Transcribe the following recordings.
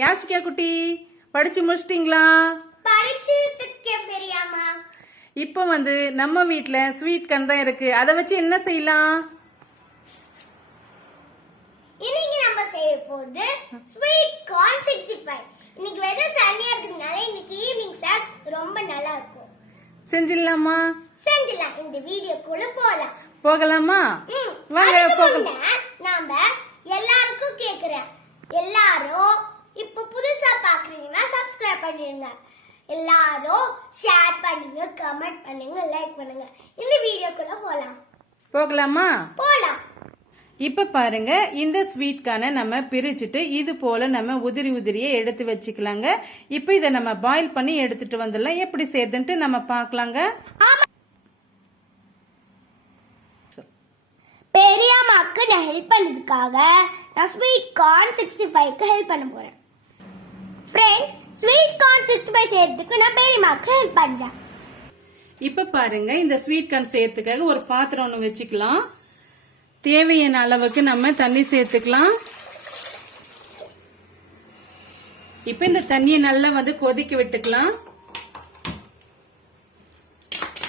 யாசிகா குட்டி? படிச்சு முடிச்சிட்டீங்களா? இப்போ வந்து நம்ம வீட்ல ஸ்வீட் கன் தான் இருக்கு. அதை வச்சு என்ன செய்யலாம்? இன்னைக்கு நம்ம செய்ய போறது ஸ்வீட் கார்ன் சிக்ஸ்டி ஃபைவ் இன்னைக்கு வெதர் செம்மையா இருக்கிறதுனால இன்னைக்கு ஈவினிங் ஸ்நாக்ஸ் ரொம்ப நல்லா இருக்கும். செஞ்சிடலாமா? செஞ்சிடலாம். இந்த வீடியோக்குள்ள போகலாமா. ம், வாங்க, போகலாம். நாம எல்லாருக்கும் கேக்குறேன். எல்லாரும் இப்போ புதுசா பாக்குறீங்கன்னா சப்ஸ்கிரைப் பண்ணிருங்க. எல்லாரும் ஷேர் பண்ணுங்க கமெண்ட் பண்ணுங்க லைக் பண்ணுங்க. இந்த வீடியோக்குள்ள போலாம். போகலாமா? போலாம். இப்ப பாருங்க இந்த ஸ்வீட்கான நம்ம பிரிச்சுட்டு இது போல நம்ம உதிரி உதிரியே எடுத்து வச்சுக்கலாங்க. இப்போ இதை நம்ம பாயில் பண்ணி எடுத்துட்டு வந்துடலாம். எப்படி செய்யுதுன்ட்டு நம்ம பார்க்கலாங்க. பெரியம்மாக்கு நான் ஹெல்ப் பண்ணதுக்காக நான் ஸ்வீட் கார்ன் சிக்ஸ்டி ஃபைவ்க்கு ஹெல்ப் பண்ண போறேன். Friends sweet corn sixty five செய்யறதுக்கு நான் பெரியமாக்கு ஹெல்ப் பண்றேன். இப்ப பாருங்க இந்த ஸ்வீட் கார்ன் செய்யறதுக்காக ஒரு பாத்திரம் ஒன்று வச்சுக்கலாம். தேவையான அளவுக்கு நம்ம தண்ணி சேர்த்துக்கலாம். இப்ப இந்த தண்ணியை நல்லா வந்து கொதிக்க விட்டுக்கலாம்.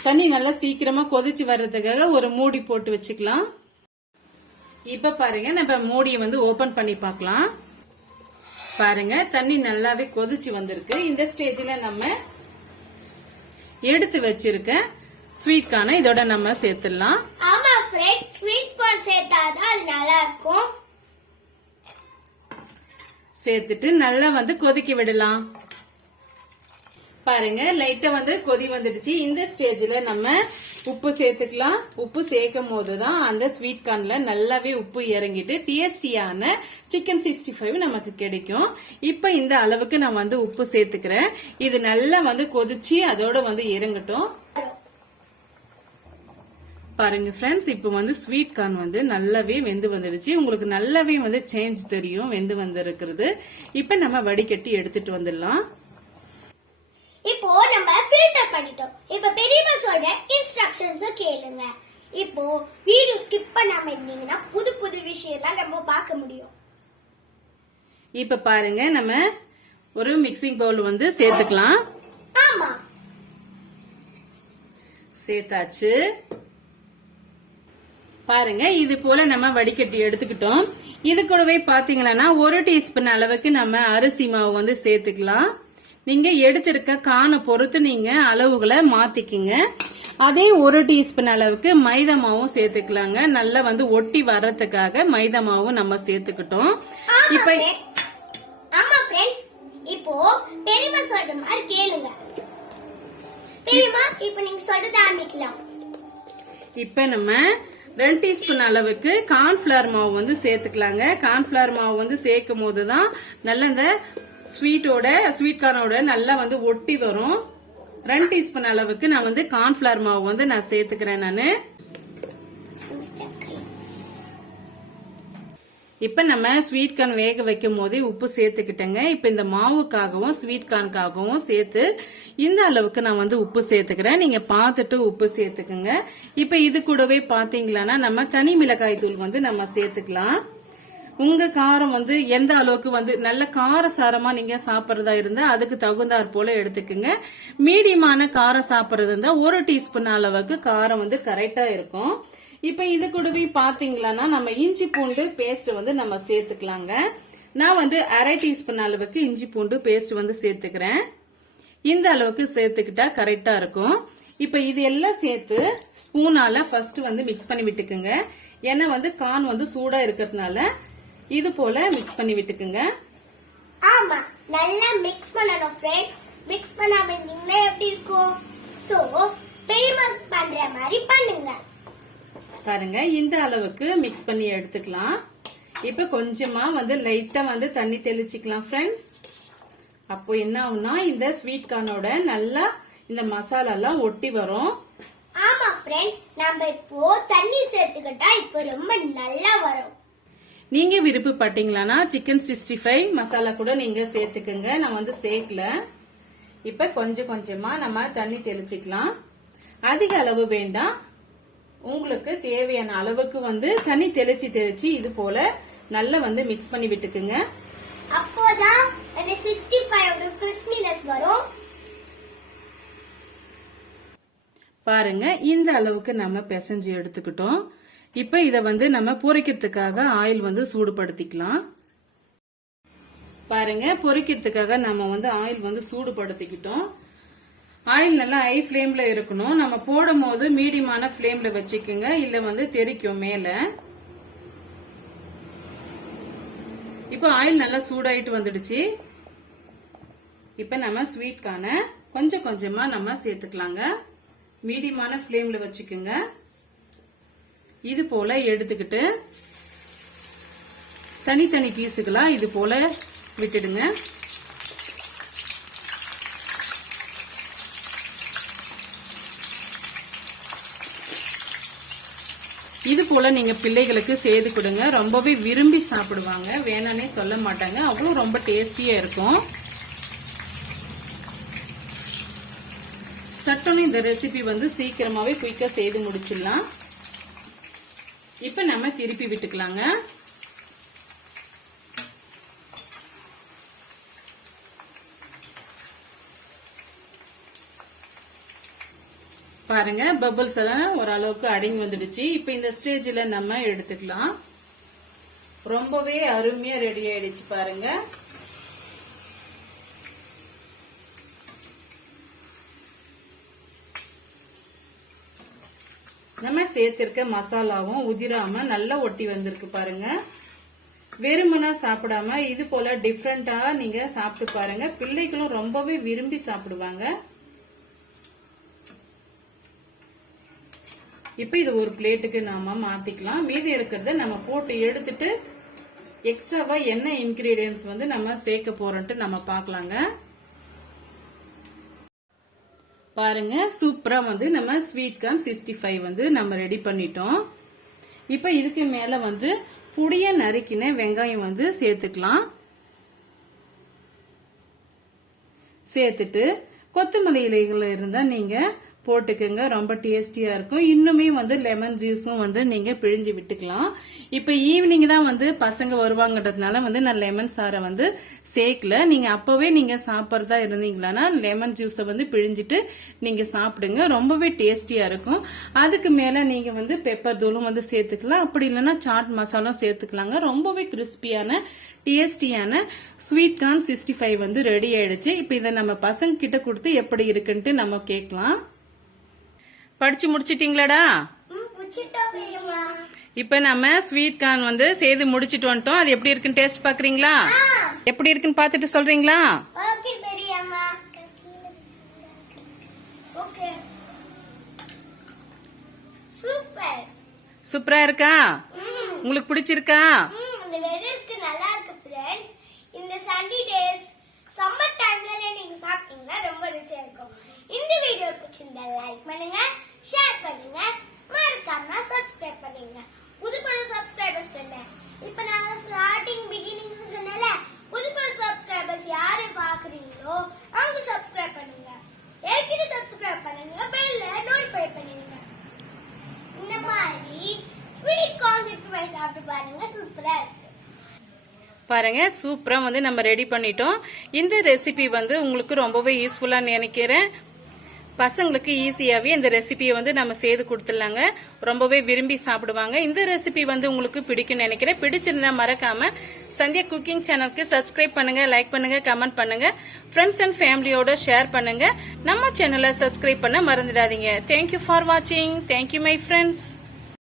தண்ணி நல்லா சீக்கிரமா கொதிச்சு வர்றதுக்காக ஒரு மூடி போட்டு வச்சுக்கலாம். இப்ப பாருங்க நம்ம மூடியை வந்து ஓபன் பண்ணி பார்க்கலாம். பாருங்க தண்ணி நல்லாவே கொதிச்சு வந்திருக்கு. இந்த ஸ்டேஜ்ல நம்ம எடுத்து வச்சிருக்க ஸ்வீட் கார்னை இதோட நம்ம சேர்த்துடலாம். ஆமா ஃப்ரெண்ட்ஸ் ஸ்வீட் கார்ன் சேர்த்தாதான் அது நல்லா இருக்கும் சேர்த்துட்டு நல்லா வந்து கொதிக்க விடலாம். பாருங்க லைட்டா வந்து கொதி வந்துடுச்சு. இந்த ஸ்டேஜ்ல நம்ம உப்பு சேர்த்துக்கலாம். உப்பு சேர்க்கும் போதுதான் அந்த ஸ்வீட் கார்ன்ல நல்லாவே உப்பு இறங்கிட்டு டேஸ்டியான சிக்கன் சிக்ஸ்டி ஃபைவ் நமக்கு கிடைக்கும். இப்ப இந்த அளவுக்கு நான் வந்து உப்பு சேர்த்துக்கிறேன். இது நல்லா வந்து கொதிச்சு அதோட வந்து இறங்கட்டும். பாருங்க ஃப்ரெண்ட்ஸ் இப்போ வந்து ஸ்வீட் கார்ன் வந்து நல்லாவே வெந்து வந்துடுச்சு. உங்களுக்கு நல்லாவே வந்து சேஞ்ச் தெரியும் வெந்து வந்திருக்கிறது. இப்போ நம்ம வடிகட்டி எடுத்துட்டு வந்துடலாம். இப்போ நம்ம ஃபில்டர் பண்ணிட்டோம். இப்போ பெரியம்மா சொல்ற இன்ஸ்ட்ரக்ஷன்ஸ் கேளுங்க. இப்போ வீடியோ ஸ்கிப் பண்ணாம இருந்தீங்கன்னா புது புது விஷயம்லாம் நம்ம பார்க்க முடியும். இப்போ பாருங்க நம்ம ஒரு மிக்சிங் பவுல் வந்து சேர்த்துக்கலாம். ஆமா. சேர்த்தாச்சு. பாருங்க இது போல நம்ம வடிகட்டி எடுத்துக்கிட்டோம். இது கூடவே பாத்தீங்கன்னா ஒரு டீஸ்பூன் அளவுக்கு நம்ம அரிசி மாவு வந்து சேர்த்துக்கலாம். நீங்க எடுத்திருக்க கானை பொறுத்து நீங்க அளவுகளை மாத்திக்கிங்க. அதே ஒரு டீஸ்பூன் அளவுக்கு மைதா மாவும் சேர்த்துக்கலாங்க. நல்லா வந்து ஒட்டி வர்றதுக்காக மைதா மாவும் நம்ம சேர்த்துக்கிட்டோம். இப்ப friends. ஆமா ஃப்ரெண்ட்ஸ் இப்போ பெரியம்மா சொல்ற மாதிரி கேளுங்க. பெரியம்மா இப்போ நீங்க சொல்றது ஆரம்பிக்கலாம். இப்ப நம்ம ரெண்டு டீஸ்பூன் அளவுக்கு கார்ன்ஃபிளவர் மாவு வந்து சேர்த்துக்கலாங்க. கார்ன்ஃபிளவர் மாவு வந்து சேர்க்கும் போது தான் நல்ல இந்த ஸ்வீட்டோட ஸ்வீட் கார்னோட நல்லா வந்து ஒட்டி வரும். ரெண்டு டீஸ்பூன் அளவுக்கு நான் வந்து கார்ன்ஃபிளவர் மாவு வந்து நான் சேர்த்துக்கிறேன் நான். இப்ப நம்ம ஸ்வீட் கார்ன் வேக வைக்கும் போதே உப்பு சேர்த்துக்கிட்டேங்க. இப்ப இந்த மாவுக்காகவும் ஸ்வீட் கார்னுக்காகவும் சேர்த்து இந்த அளவுக்கு நான் வந்து உப்பு சேர்த்துக்கிறேன். நீங்க பார்த்துட்டு உப்பு சேர்த்துக்குங்க. இப்ப இது கூடவே பாத்தீங்களான்னா நம்ம தனி மிளகாய் தூள் வந்து நம்ம சேர்த்துக்கலாம். உங்க காரம் வந்து எந்த அளவுக்கு வந்து நல்ல காரசாரமா நீங்க சாப்பிட்றதா இருந்தா அதுக்கு தகுந்தாற் போல எடுத்துக்கோங்க. மீடியமான காரம் சாப்பிட்றது இருந்தா ஒரு டீஸ்பூன் அளவுக்கு காரம் வந்து கரெக்டா இருக்கும். இப்ப இது கூடவே பாத்தீங்களன்னா நம்ம இஞ்சி பூண்டு பேஸ்ட் வந்து நம்ம சேர்த்துக்கலாங்க. நான் வந்து அரை டீஸ்பூன் அளவுக்கு இஞ்சி பூண்டு பேஸ்ட் வந்து சேர்த்துக்கிறேன். இந்த அளவுக்கு சேர்த்துக்கிட்டா கரெக்டா இருக்கும். இப்ப இது எல்லாம் சேர்த்து ஸ்பூனால ஃபர்ஸ்ட் வந்து மிக்ஸ் பண்ணி விட்டுக்குங்க. ஏன்னா வந்து கான் வந்து சூடா இருக்கிறதுனால இது போல மிக்ஸ் பண்ணி விட்டுக்குங்க. ஆமா நல்லா மிக்ஸ் பண்ணணும் ஃப்ரெண்ட்ஸ் மிக்ஸ் பண்ணாம இருந்தீங்கன்னா எப்படி இருக்கும்? சோ பெரியம்மா பண்ற மாதிரி பண்ணுங்க. பாருங்க இந்த அளவுக்கு மிக்ஸ் பண்ணி எடுத்துக்கலாம். இப்ப கொஞ்சமா வந்து லைட்டா வந்து தண்ணி தெளிச்சுக்கலாம் ஃப்ரெண்ட்ஸ் அப்போ என்ன ஆகும்னா இந்த ஸ்வீட் கார்னோட நல்லா இந்த மசாலா எல்லாம் ஒட்டி வரும். ஆமா ஃப்ரெண்ட்ஸ் நம்ம இப்போ தண்ணி சேர்த்துக்கிட்டா இப்போ ரொம்ப நல்லா வரும். நீங்க விருப்பப்பட்டீங்களானா சிக்கன் சிக்ஸ்டி ஃபைவ் மசாலா கூட நீங்க சேர்த்துக்குங்க. நான் வந்து சேர்க்கல. இப்ப கொஞ்சம் கொஞ்சமா நம்ம தண்ணி தெளிச்சுக்கலாம். அதிக அளவு வேண்டாம். உங்களுக்கு தேவையான அளவுக்கு வந்து தண்ணி தெளிச்சு தெளிச்சு இது போல நல்லா வந்து மிக்ஸ் பண்ணி விட்டுக்குங்க. அப்போதான் சிக்ஸ்டி ஃபைவ் கிறிஸ்மினஸ் வரும். பாருங்க இந்த அளவுக்கு நம்ம பிசைஞ்சு எடுத்துக்கிட்டோம். இப்ப இதை வந்து நம்ம பொறிக்கிறதுக்காக ஆயில் வந்து சூடுபடுத்திக்கலாம். பாருங்க பொரிக்கிறதுக்காக நம்ம வந்து ஆயில் வந்து சூடுபடுத்திக்கிட்டோம். ஆயில் நல்லா ஹை ஃப்ளேம்ல இருக்கணும். நம்ம போடும் போது மீடியமான ஃப்ளேம்ல வச்சுக்கோங்க இல்ல வந்து தெறிக்கும் மேல. இப்போ ஆயில் நல்லா சூடாயிட்டு வந்துடுச்சு. இப்ப நம்ம ஸ்வீட்கான கொஞ்சம் கொஞ்சமா நம்ம சேர்த்துக்கலாங்க. மீடியமான ஃப்ளேம்ல வச்சுக்கோங்க. இது போல எடுத்துக்கிட்டு தனித்தனி பீஸுகளா இது போல விட்டுடுங்க. இது போல நீங்க பிள்ளைகளுக்கு செய்து கொடுங்க. ரொம்பவே விரும்பி சாப்பிடுவாங்க. வேணானே சொல்ல மாட்டாங்க. அவ்வளோ ரொம்ப டேஸ்டியா இருக்கும். சட்டன்னு இந்த ரெசிபி வந்து சீக்கிரமாவே குயிக்கா செய்து முடிச்சிடலாம். இப்ப நம்ம திருப்பி விட்டுக்கலாங்க. பாருங்க பபிள்ஸ் எல்லாம் ஓரளவுக்கு அடங்கி வந்துடுச்சு. இப்ப இந்த ஸ்டேஜ்ல நம்ம எடுத்துக்கலாம். ரொம்பவே அருமையா ரெடி ஆயிடுச்சு பாருங்க. நம்ம சேர்த்திருக்க மசாலாவும் உதிராம நல்லா ஒட்டி வந்திருக்கு பாருங்க. வெறுமனா சாப்பிடாம இது போல டிஃப்ரெண்டா நீங்க சாப்பிட்டு பாருங்க. பிள்ளைகளும் ரொம்பவே விரும்பி சாப்பிடுவாங்க. இப்ப இது ஒரு பிளேட்டுக்கு நாம மாத்திக்கலாம். மீதி இருக்கிறத நம்ம போட்டு எடுத்துட்டு எக்ஸ்ட்ராவா என்ன இன்கிரீடியன்ஸ் வந்து நம்ம சேர்க்க போறோம்ட்டு நம்ம பார்க்கலாங்க. பாருங்க சூப்பரா வந்து நம்ம ஸ்வீட் கார்ன் சிக்ஸ்டி ஃபைவ் வந்து நம்ம ரெடி பண்ணிட்டோம். இப்ப இதுக்கு மேல வந்து புடிய நறுக்கின வெங்காயம் வந்து சேர்த்துக்கலாம். சேர்த்துட்டு கொத்தமல்லி இலைகள் இருந்தா நீங்க போட்டுக்கோங்க. ரொம்ப டேஸ்டியாக இருக்கும். இன்னுமே வந்து லெமன் ஜூஸும் வந்து நீங்கள் பிழிஞ்சு விட்டுக்கலாம். இப்போ ஈவினிங் தான் வந்து பசங்க வருவாங்கன்றதுனால வந்து நான் லெமன் சாரை வந்து சேர்க்கல. நீங்கள் அப்போவே நீங்கள் சாப்பிட்றதா இருந்தீங்களான்னா லெமன் ஜூஸை வந்து பிழிஞ்சிட்டு நீங்கள் சாப்பிடுங்க. ரொம்பவே டேஸ்டியாக இருக்கும். அதுக்கு மேலே நீங்கள் வந்து பெப்பர் தூளும் வந்து சேர்த்துக்கலாம். அப்படி இல்லைன்னா சாட் மசாலும் சேர்த்துக்கலாங்க. ரொம்பவே கிறிஸ்பியான டேஸ்டியான ஸ்வீட் கார்ன் சிக்ஸ்டி ஃபைவ் வந்து ரெடி ஆயிடுச்சு. இப்போ இதை நம்ம பசங்க கிட்ட கொடுத்து எப்படி இருக்குன்ட்டு நம்ம கேட்கலாம். படிச்சு முடிச்சிட்டீங்களாடா? இப்போ நம்ம ஸ்வீட் கார்ன் வந்து செய்து முடிச்சிட்டு வந்துட்டோம். அது எப்படி இருக்குன்னு டேஸ்ட் பாக்குறீங்களா? எப்படி இருக்குன்னு பார்த்துட்டு சொல்றீங்களா? சூப்பர். இருக்கா? உங்களுக்கு பிடிச்சிருக்கா? ம் இந்த வெதருக்கு நல்லா இருக்கு ஃப்ரெண்ட்ஸ் இந்த சண்டே டேஸ் சம்மர் டைம்ல நீங்க சாப்பிட்டீங்கன்னா ரொம்ப ருசியா இருக்கும். பிடிச்சிருந்தா லைக் பண்ணுங்க ஷேர் பண்ணுங்க. மறக்காம சப்ஸ்கிரைப் பண்ணுங்க. புது புது சப்ஸ்கிரைபர்ஸ் இப்ப நாங்க ஸ்டார்டிங் பிகினிங் சொன்னல புது புது சப்ஸ்கிரைபர்ஸ் யாரு பாக்குறீங்களோ அவங்க சப்ஸ்கிரைப் பண்ணுங்க. ஏற்கனவே சப்ஸ்கிரைப் பண்ணுங்க பெல்ல நோட்டிஃபை பண்ணுங்க. இந்த மாதிரி ஸ்வீட் கான்செப்ட் வைஸ் சாப்பிட்டு பாருங்க சூப்பரா இருக்கு. பாருங்க சூப்பராக வந்து நம்ம ரெடி பண்ணிட்டோம். இந்த ரெசிபி வந்து உங்களுக்கு ரொம்பவே யூஸ்ஃபுல்லாக நினைக்கிறேன். பசங்களுக்கு ஈஸியாகவே இந்த ரெசிபியை வந்து நம்ம செய்து கொடுத்துடலாங்க. ரொம்பவே விரும்பி சாப்பிடுவாங்க. இந்த ரெசிபி வந்து உங்களுக்கு பிடிக்கும்னு நினைக்கிறேன். பிடிச்சிருந்தா மறக்காம சந்தியா குக்கிங் சேனலுக்கு சப்ஸ்கிரைப் பண்ணுங்க லைக் பண்ணுங்க கமெண்ட் பண்ணுங்க. ஃப்ரெண்ட்ஸ் அண்ட் ஃபேமிலியோட ஷேர் பண்ணுங்க. நம்ம சேனலை சப்ஸ்கிரைப் பண்ண மறந்துடாதீங்க. தேங்க்யூ ஃபார் வாட்சிங் தேங்க்யூ மை ஃப்ரெண்ட்ஸ்